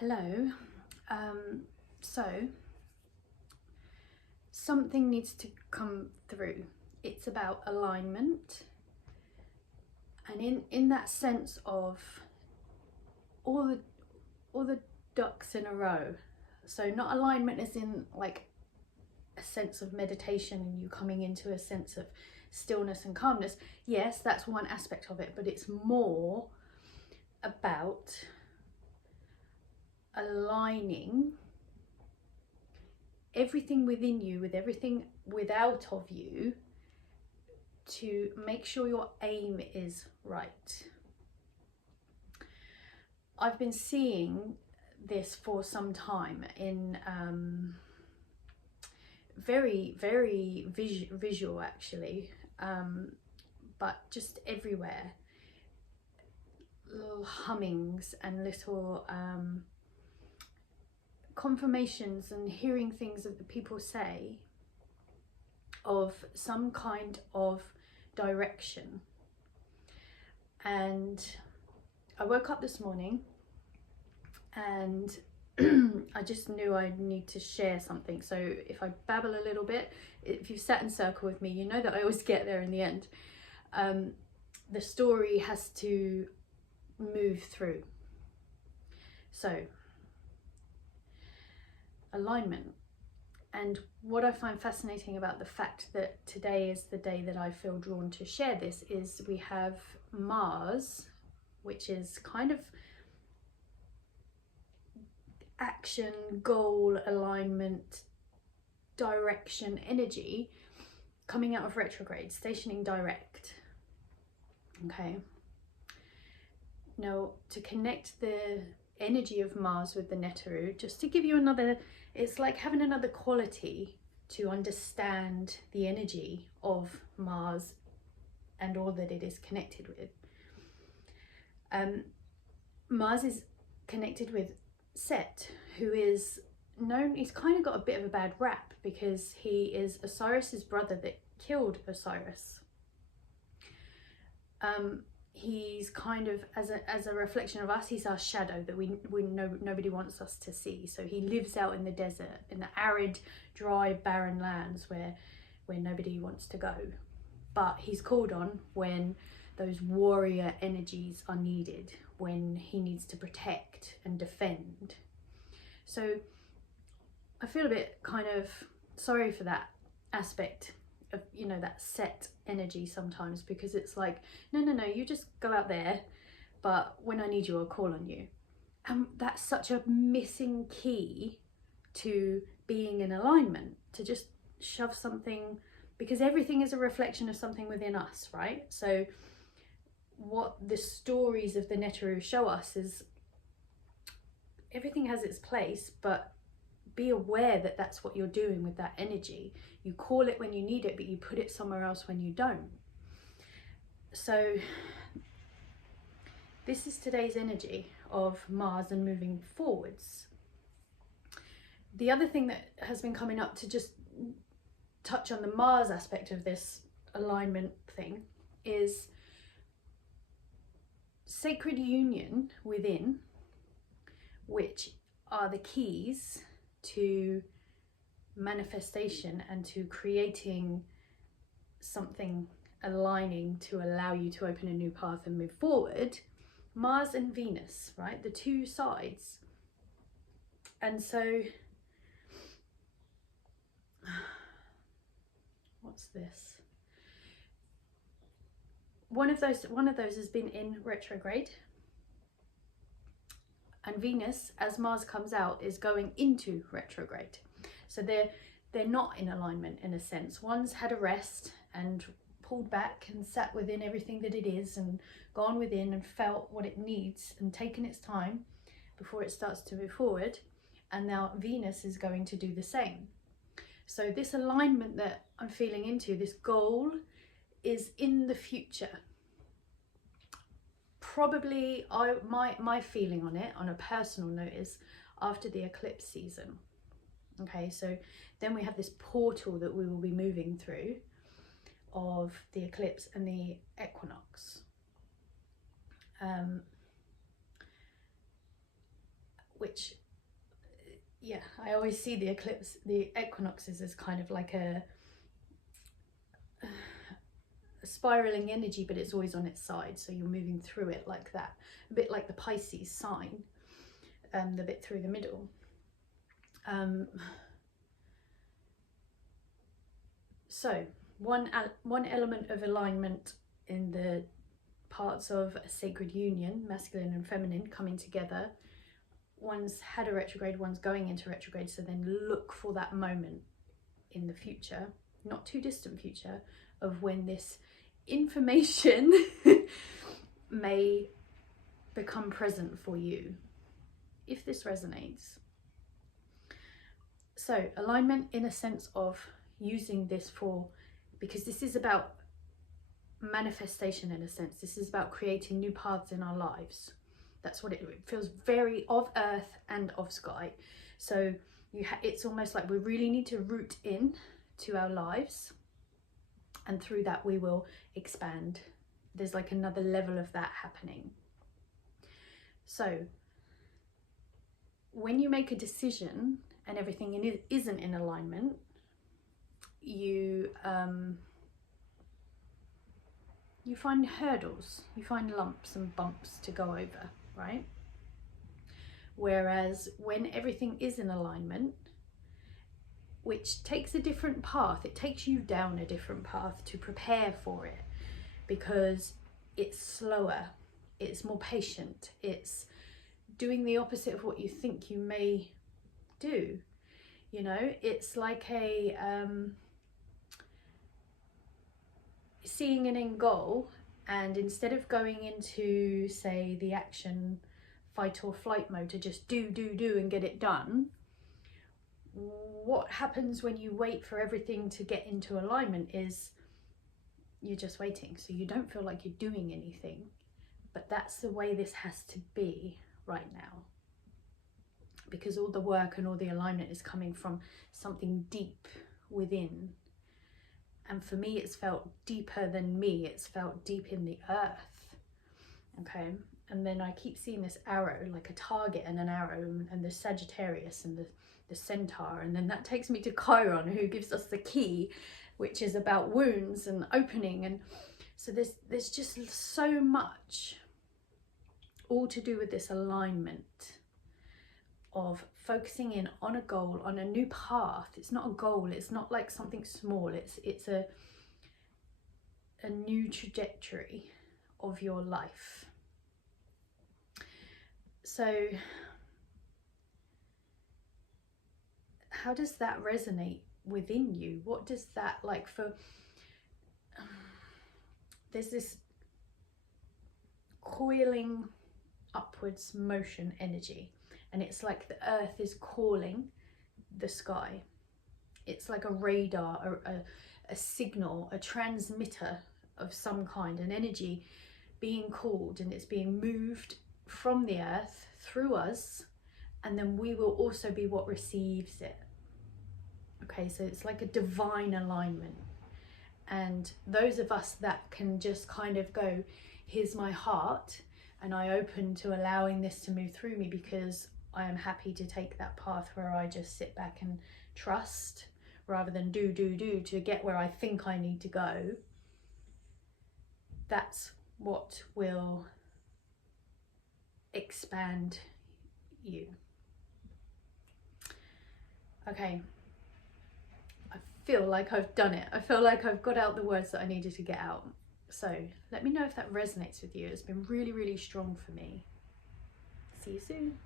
Hello. So something needs to come through. It's about alignment, and in that sense of all the ducks in a row. So not alignment as in like a sense of meditation and you coming into a sense of stillness and calmness. Yes, that's one aspect of it, but it's more about aligning everything within you with everything without of you to make sure your aim is right. I've been seeing this for some time in very visual actually, but just everywhere, little hummings and little confirmations and hearing things that the people say of some kind of direction. And I woke up this morning and I just knew I need to share something. So if I babble a little bit, if you've sat in circle with me, you know that I always get there in the end. The story has to move through. So alignment. And what I find fascinating about the fact that today is the day that I feel drawn to share this is we have Mars, which is kind of action, goal, alignment, direction, energy, coming out of retrograde, stationing direct. Okay. Now, to connect the energy of Mars with the Neteru, just to give you another, it's like having another quality to understand the energy of Mars and all that it is connected with. Mars is connected with Set, who is known, he's kind of got a bit of a bad rap because he is Osiris's brother that killed Osiris. He's kind of, as a reflection of us, he's our shadow that we know nobody wants us to see. So he lives out in the desert, in the arid, dry, barren lands where nobody wants to go. But he's called on when those warrior energies are needed, when he needs to protect and defend. So I feel a bit kind of sorry for that aspect of, you know, that Set energy sometimes, because it's like, no, you just go out there, but when I need you, I'll call on you. And that's such a missing key to being in alignment, to just shove something, because everything is a reflection of something within us, right? So what the stories of the Neteru show us is everything has its place, but be aware that that's what you're doing with that energy. You call it when you need it, but you put it somewhere else when you don't. So this is today's energy of Mars and moving forwards. The other thing that has been coming up, to just touch on the Mars aspect of this alignment thing, is sacred union within, which are the keys to manifestation and to creating something aligning to allow you to open a new path and move forward. Mars and Venus, right? The two sides. And so what's this? One of those has been in retrograde. And Venus, as Mars comes out, is going into retrograde. So they're not in alignment in a sense. One's had a rest and pulled back and sat within everything that it is and gone within and felt what it needs and taken its time before it starts to move forward. And now Venus is going to do the same. So this alignment that I'm feeling into, this goal, is in the future. Probably my feeling on it, on a personal note, is after the eclipse season. Okay, so then we have this portal that we will be moving through of the eclipse and the equinox. which, yeah, I always see the equinoxes as kind of like a spiraling energy, but it's always on its side, so you're moving through it like that, a bit like the Pisces sign, the bit through the middle. So one element of alignment in the parts of a sacred union, masculine and feminine coming together. One's had a retrograde, one's going into retrograde, so then look for that moment in the future, not too distant future, of when this information may become present for you, if this resonates. So alignment in a sense of using this for, because this is about manifestation in a sense, this is about creating new paths in our lives. That's what it feels, very of earth and of sky. So it's almost like we really need to root in to our lives, and through that we will expand. There's like another level of that happening. So when you make a decision and everything isn't in alignment, you find hurdles, you find lumps and bumps to go over, right? Whereas when everything is in alignment, which takes a different path, it takes you down a different path to prepare for it, because it's slower, it's more patient, it's doing the opposite of what you think you may do. You know, it's like a seeing an end goal, and instead of going into, say, the action fight or flight mode to just do and get it done, what happens when you wait for everything to get into alignment is you're just waiting. So you don't feel like you're doing anything, but that's the way this has to be right now, because all the work and all the alignment is coming from something deep within. And for me, it's felt deeper than me, it's felt deep in the earth. Okay, and then I keep seeing this arrow, like a target and an arrow, and the Sagittarius and the centaur, and then that takes me to Chiron, who gives us the key, which is about wounds and opening. And so there's just so much, all to do with this alignment of focusing in on a goal, on a new path. It's not a goal, it's not like something small, it's a new trajectory of your life. So how does that resonate within you? What does that, like, for there's this coiling upwards motion energy, and it's like the earth is calling the sky. It's like a radar, a signal, a transmitter of some kind, an energy being called, and it's being moved from the earth through us, and then we will also be what receives it. Okay, so it's like a divine alignment. And those of us that can just kind of go, here's my heart, and I open to allowing this to move through me, because I am happy to take that path where I just sit back and trust, rather than do to get where I think I need to go. That's what will expand you. Okay, I feel like I've done it. I feel like I've got out the words that I needed to get out. So let me know if that resonates with you. It's been really, really strong for me. See you soon.